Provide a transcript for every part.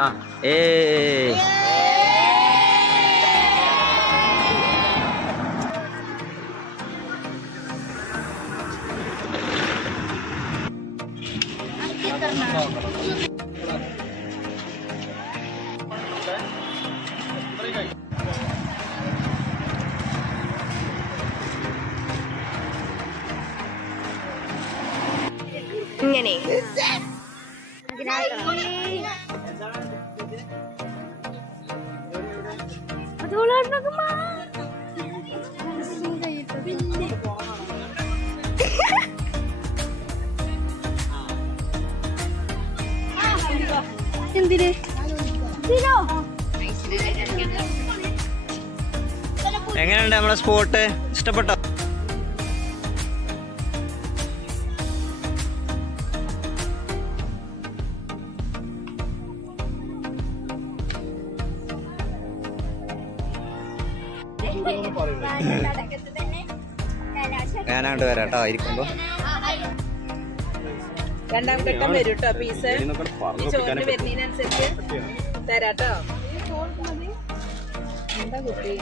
ആ ഏ ഇങ്ങനെ എന്തിന്? എങ്ങനെയുണ്ട് നമ്മളെ സ്പോട്ട് ഇഷ്ടപ്പെട്ടോ? ഞാനാണ്ട് വരാം കേട്ടോ ഇരിക്കുമ്പോ രണ്ടാം ഘട്ടം വരും കേട്ടോ പീസ് ചോറിന് വരുന്നതിനനുസരിച്ച് തരാട്ടോ. എന്താ കുട്ടി?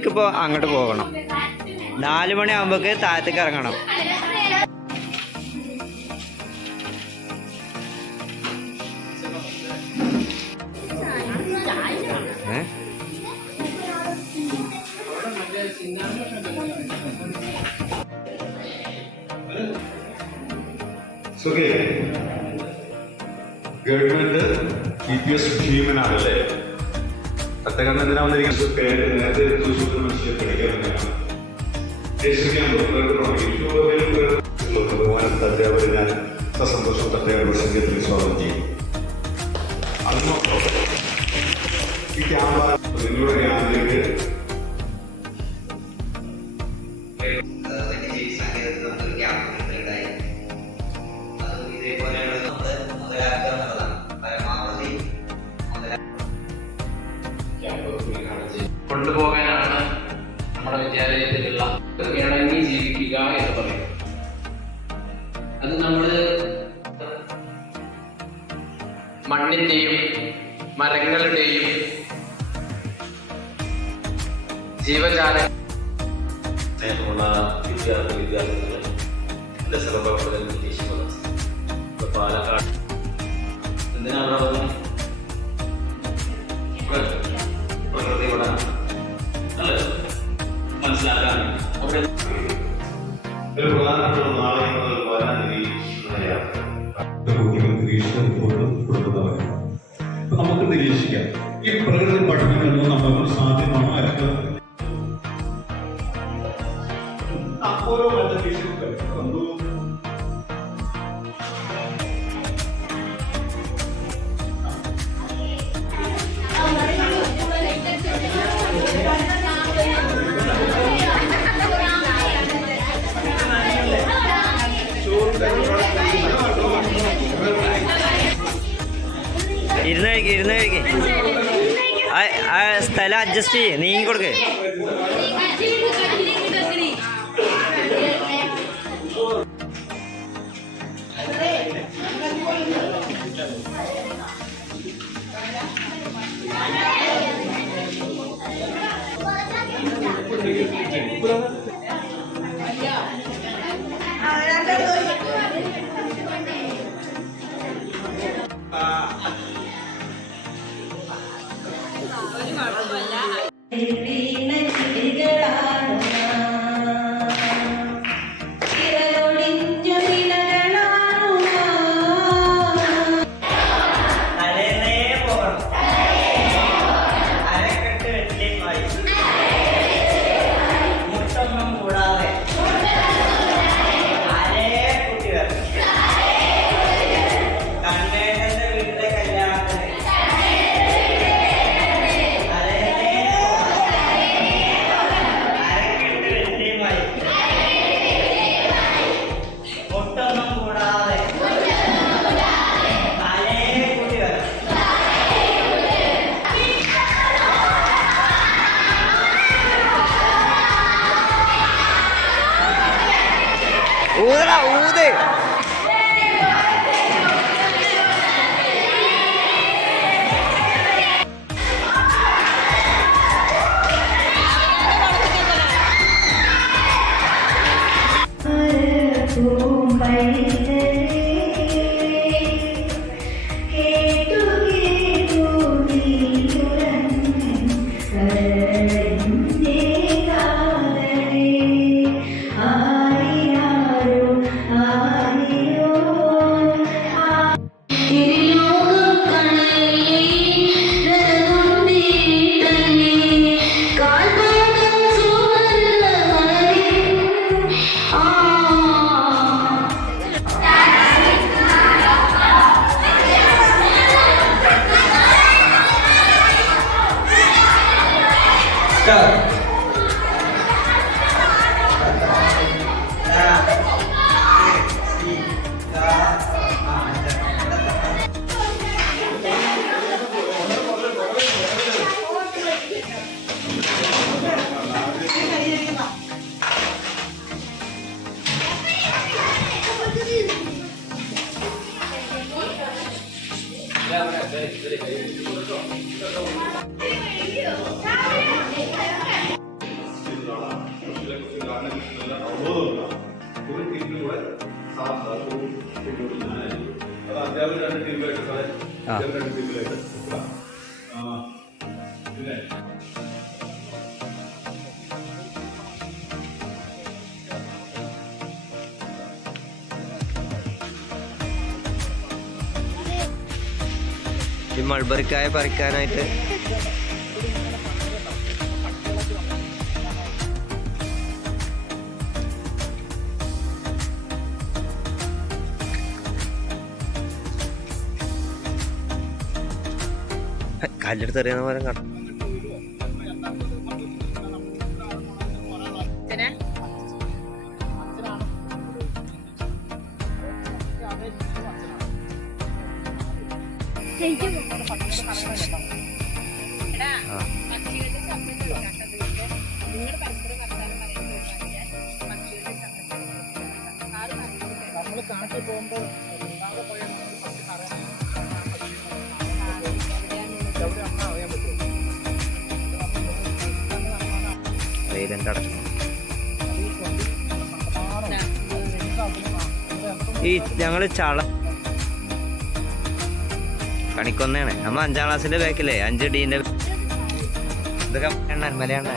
മണിക്കിപ്പോ അങ്ങോട്ട് പോകണം. നാല് മണിയാകുമ്പോഴേക്ക് താഴത്തേക്ക് ഇറങ്ങണം. ഗവൺമെന്റ് ഇ പി എസ് ഭീമനാണല്ലേ തന്നെയാണ് എന്തിനാ ബഹുമാനത്തെ അധ്യാപകരെ ഞാൻ സസന്തോഷം അധ്യാപക സംഘത്തിൽ സ്വാഗതം ചെയ്യും അതിനൊപ്പം ഈ ക്യാമ്പ് നിങ്ങളുടെ ക്യാമ്പിലേക്ക് നമ്മൾ മണ്ണിന്റെയും മരങ്ങളുടെയും ജീവജാല വിദ്യാർത്ഥി വിദ്യാർത്ഥികൾ എന്റെ സഹപ്രവർത്തകൻ പാലക്കാട് എന്തിനാണ് പ്രകൃതി പഠനം മനസ്സിലാക്കാൻ ഒരു പ്രധാനപ്പെട്ട നാളെ നിരീക്ഷിക്കാം ഈ പ്രകൃതി പഠനങ്ങളിൽ നമുക്ക് സാധ്യമാണോ? അല്ല കഴിക്ക്. ആ സ്ഥലം അഡ്ജസ്റ്റ് ചെയ്യ്. നീങ്ങി തലേന്നേ 这老吴的 ഊതടാ ഊത് ഒരു ടീമിൽ കൂടെ സാധാരണ അത് അധ്യാപകർ രണ്ട് ടീമിലായിട്ട് സാറേ അധ്യാപകർ രണ്ട് ടീമിലായിട്ട് പിന്നെ ഈ മൾബറിക്കായ പറിക്കാനായിട്ട് കല്ലെടുത്ത് എറിയുന്ന പോലെ കാണാം. വെയിലിന്റെ അടക്കം ഈ ഞങ്ങൾ ചള കണിക്കൊന്നയാണ് നമ്മ അഞ്ചാം ക്ലാസ്സിന്റെ ബാക്കില്ലേ അഞ്ച് ഡീന്റെ ഇതൊക്കെ എണ്ണ മലയാണ്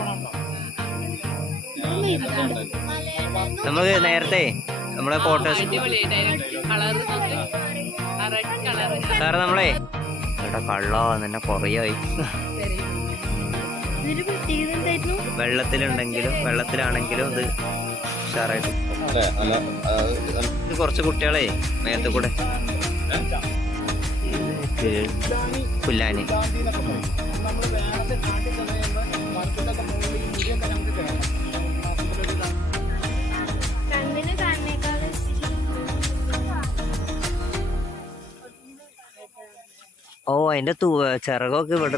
നമുക്ക് നേരത്തെ നമ്മളെ ഫോട്ടോസ് സാറേ നമ്മളെ കള്ളോ നിന്നെ എന്തായിരുന്നു വെള്ളത്തിലുണ്ടെങ്കിലും വെള്ളത്തിലാണെങ്കിലും ഇത് ഉഷാറായിട്ട്. ഇത് കുറച്ച് കുട്ടികളെ നേരത്തെ കൂടെ. പുല്ലാന്. ഓ അതിന്റെ തൂ ചിറകൊക്കെ ഇവിടെ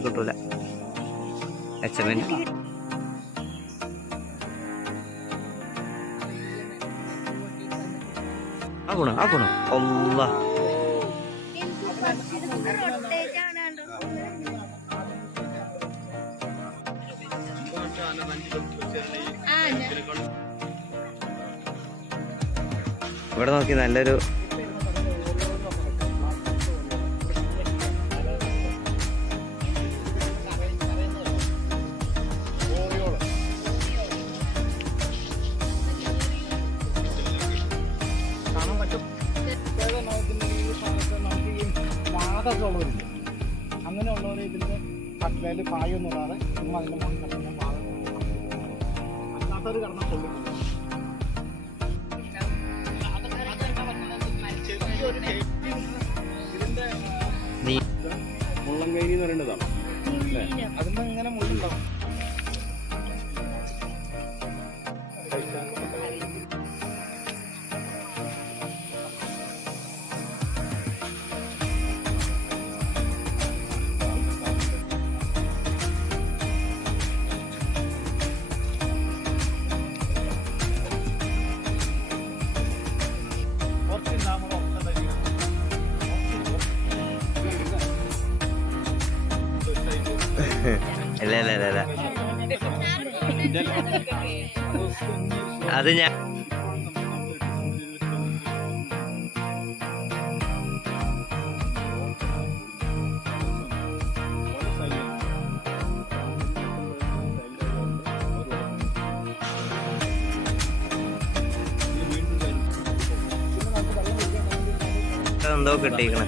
വേറെ കിട്ടൂല എച്ച് എമ്മിന് ആക്കണോ ആക്കണോ ഒന്നാ ഇവിടെ നോക്കി നല്ലൊരു അങ്ങനെ അങ്ങനെയുള്ളവർ ഇതിന്റെ കട്ടിലേൽ പായൊന്നും ഇടാതെ ചുമ്മാ അതിന്റെ മുകളിൽ കൊള്ളില്ല ചെറിയൊരു safety ഉണ്ട്. ഇതിന്റെ നീ മുള്ളംകൈനി എന്ന് പറയുന്നതാണ് അതിന്റെ ഇങ്ങനെ മുള്ളുണ്ടാവും. ഇല്ല അല്ല അല്ല അല്ല അത് ഞാൻ എന്തോ കിട്ടിയിരിക്കണേ.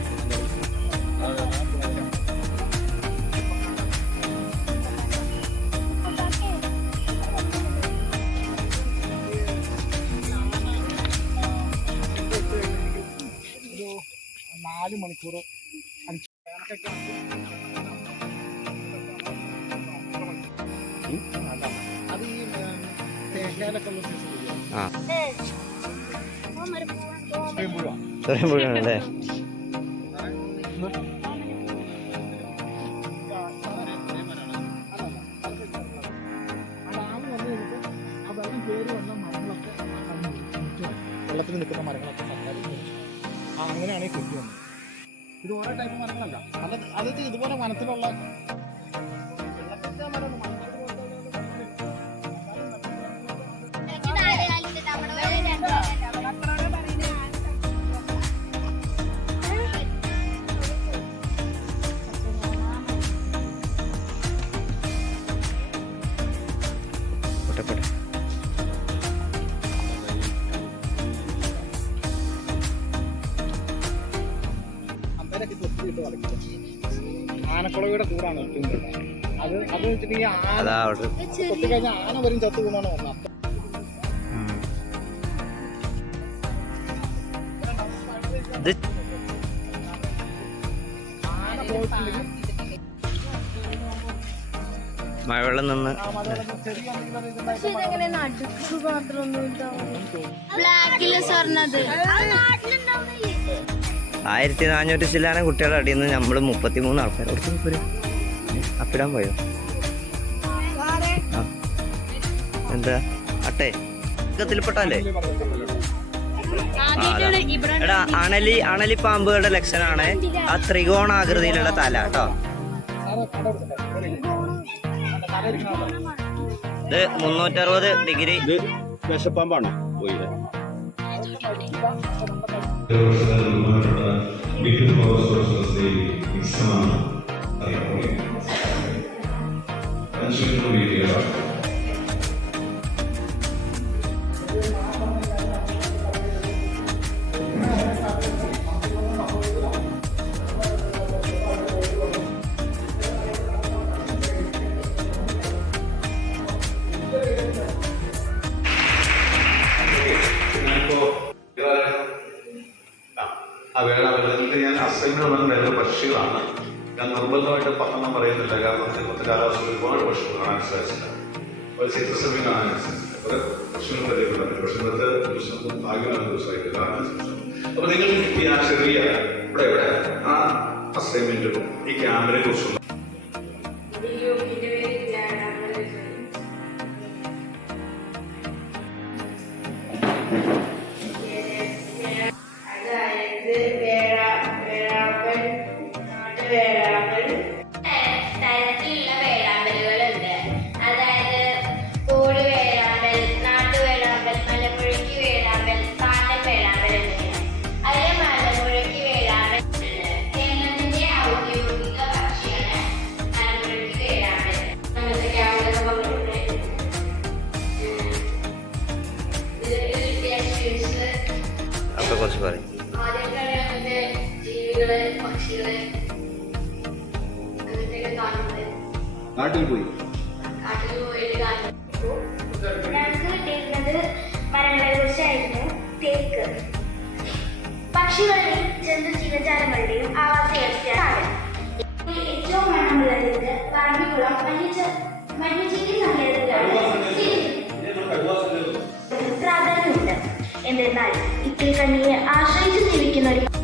ആ ഇത്രയും പുഴ അല്ലേ ആനക്കുളയുടെ കൂടാണ് അത് അത് വെച്ചിട്ടുണ്ടെങ്കിൽ ആന കൊത്തി കഴിഞ്ഞാൽ ആന വരും ചത്തു പോകുന്നതാണ് പറഞ്ഞത്. മഴവെള്ളം നിന്ന് ബ്ലാക്കിൽ സ്വർണത് ആയിരത്തി നാനൂറ്റി ചില്ലാണ് കുട്ടികളുടെ അടിയിൽ നിന്ന് നമ്മൾ മുപ്പത്തിമൂന്ന് ആൾക്കാർ അപ്പിടാൻ പോയോ? ആ. എന്താ? അട്ടെ. ത്തിൽപ്പെട്ടല്ലേ എടാ അണലി അണലി പാമ്പുകളുടെ ലക്ഷണമാണ് ആ ത്രികോണാകൃതിയിലുള്ള തല കേട്ടോ. ഇത് മുന്നൂറ്ററുപത് ഡിഗ്രി ഇത് വിശപ്പാമ്പാണോ പോയില്ലേ ലിക്വിഡ് പവർ സോഴ്സസ് മിക്സമാണ് അറിയപ്പെടുന്നത് അഞ്ച് മിനിറ്റ് assignment വരുന്ന പക്ഷികളാണ്. ഞാൻ നിർബന്ധമായിട്ട് പഠനം പറയുന്നില്ല. കാരണം ഇന്നത്തെ കാലാവസ്ഥ ഒരുപാട് പക്ഷികൾ കാണാൻ സാധിച്ചില്ല. ഒരു പക്ഷികൾ പരിചയപ്പെടുന്നുണ്ട് പക്ഷെ ഇന്നത്തെ ദിവസം ഭാഗ്യമായ ദിവസമായിട്ട് കാണാൻ സാധിച്ചു അപ്പൊ നിങ്ങൾക്ക് കിട്ടിയ ആ ചെറിയ ഇവിടെ ഇവിടെ ആ അസൈൻമെന്റും ഈ ക്യാമറയെ കുറിച്ചുള്ള കാട്ടിൽ പോയി. കാട്ടിൽ പോയിട്ട് ഞങ്ങൾക്ക് കിട്ടിയിരുന്നത് മരങ്ങളെ ആവാസ വ്യവസ്ഥയാണ് പ്രാധാന്യമുണ്ട്. എന്നിരുന്നാൽ ഇക്കിളിക്കണ്ണിയെ ആശ്രയിച്ച് ജീവിക്കുന്ന ഒരു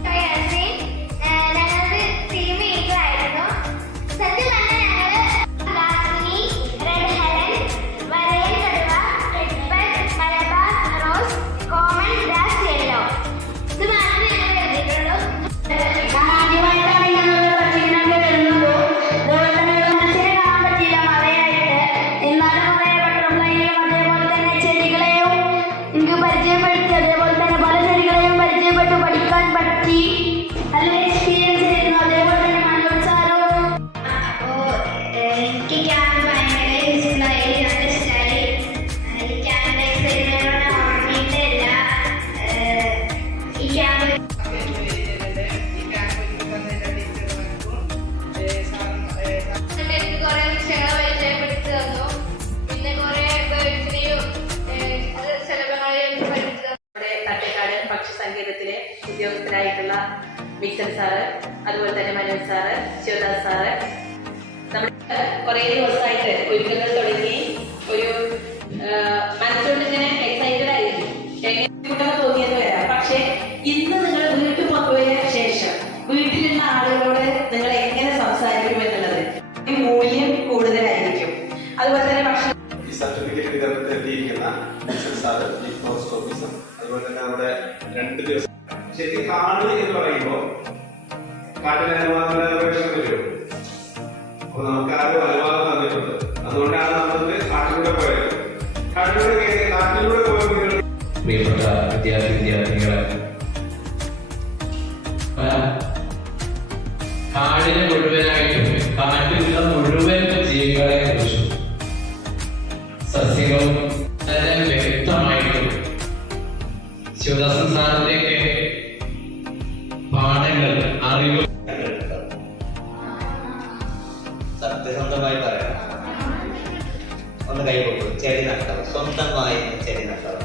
ശരിക്കും കാട് എന്ന് പറയുമ്പോൾ കാട്ടിലെ അനുവാദം വരും. അപ്പൊ നമുക്ക് അനുവാദം തന്നിട്ടുണ്ട്. അതുകൊണ്ടാണ് നമ്മൾ കാട്ടിലൂടെ പോയത്. കാട്ടിലൂടെ കാട്ടിലൂടെ പോയ കുട്ടികൾ പ്രിയപ്പെട്ട വിദ്യാർത്ഥി വിദ്യാർത്ഥികളെ കാടിനെ മുഴുവനായിട്ടും കാട്ടിലുള്ള മുഴുവൻ ജീവികളെ കുറിച്ചും സസ്യങ്ങളും വ്യക്തമായിട്ടും ശിവദാസൻ സാറിന്റെ സ്വന്തമായി ചെടി നട്ടത്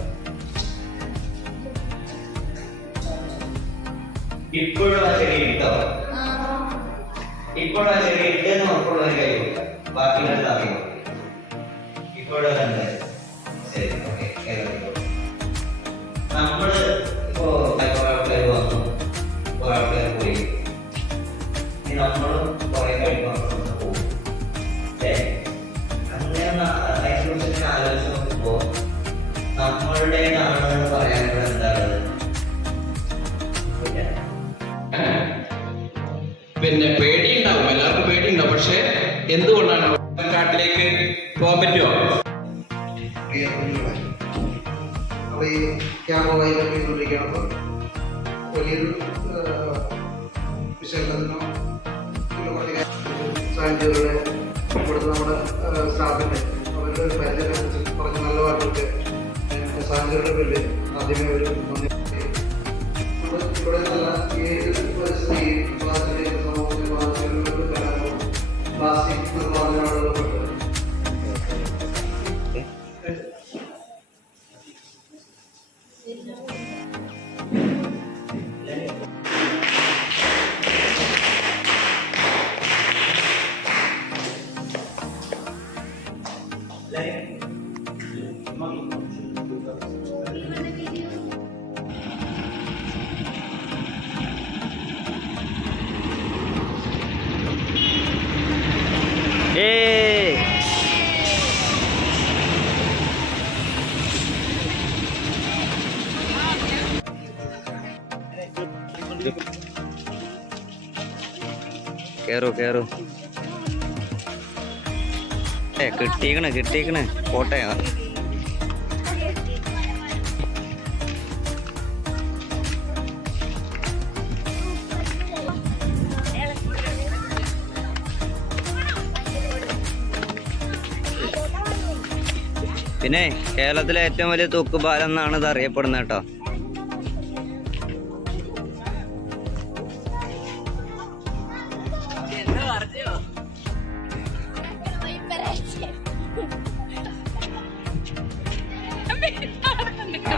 ഇപ്പോഴും ആ ചെടി ഇട്ടോ? ഇപ്പോഴും ആ ചെടി ഇട്ടെന്ന് ഉറപ്പുള്ള ഒരു കഴിവില്ല ബാക്കിയുള്ള അറിയോ ഇപ്പോഴും തന്നെ ശരി ഓക്കെ. നമ്മൾ ബ്രാഞ്ചുകളുടെ ഇവിടുത്തെ നമ്മുടെ സ്റ്റാഫിന്റെ അവരുടെ ഒരു പരിചയം പറഞ്ഞ നല്ല വാക്കൊക്കെ സാഹചര്യങ്ങളുടെ പേരിൽ ആദ്യമേ ഒരു ഇവിടെ നല്ല ഏത് പരിസ്ഥിതിയും ஏ കയറോ കയറോ ഏ കിട്ടിയേക്കണേ കിട്ടിയേക്കണേ കോട്ടയാണ് പിന്നെ കേരളത്തിലെ ഏറ്റവും വലിയ തൂക്കുപാലം എന്നാണ് ഇത് അറിയപ്പെടുന്നത് കേട്ടോ.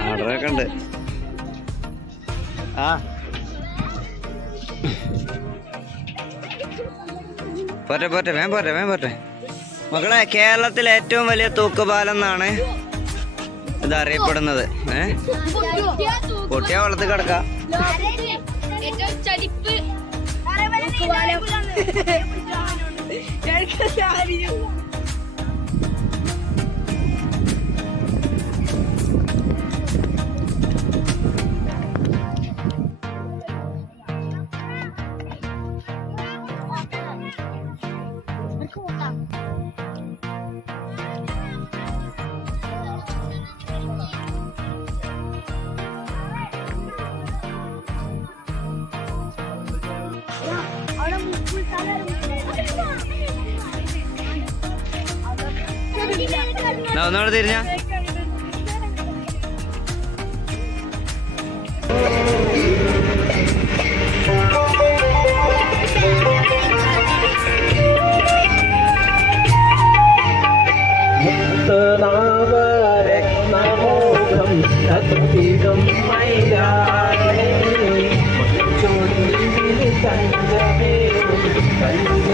ആർഡറൊക്കെ ഉണ്ട്. ആ. പോട്ടെ പോട്ടെ വേം പോട്ടെ വേം പോട്ടെ മക്കളെ കേരളത്തിലെ ഏറ്റവും വലിയ തൂക്കുപാലം എന്നാണ് ഇത് അറിയപ്പെടുന്നത്. ഏ? പൊട്ടിയ വെള്ളത്തിൽ കിടക്ക. ഏറ്റവും ചലിപ്പ് എന്നാ ഒന്നുകൂടെ തിരിഞ്ഞ നിക്കർക്ക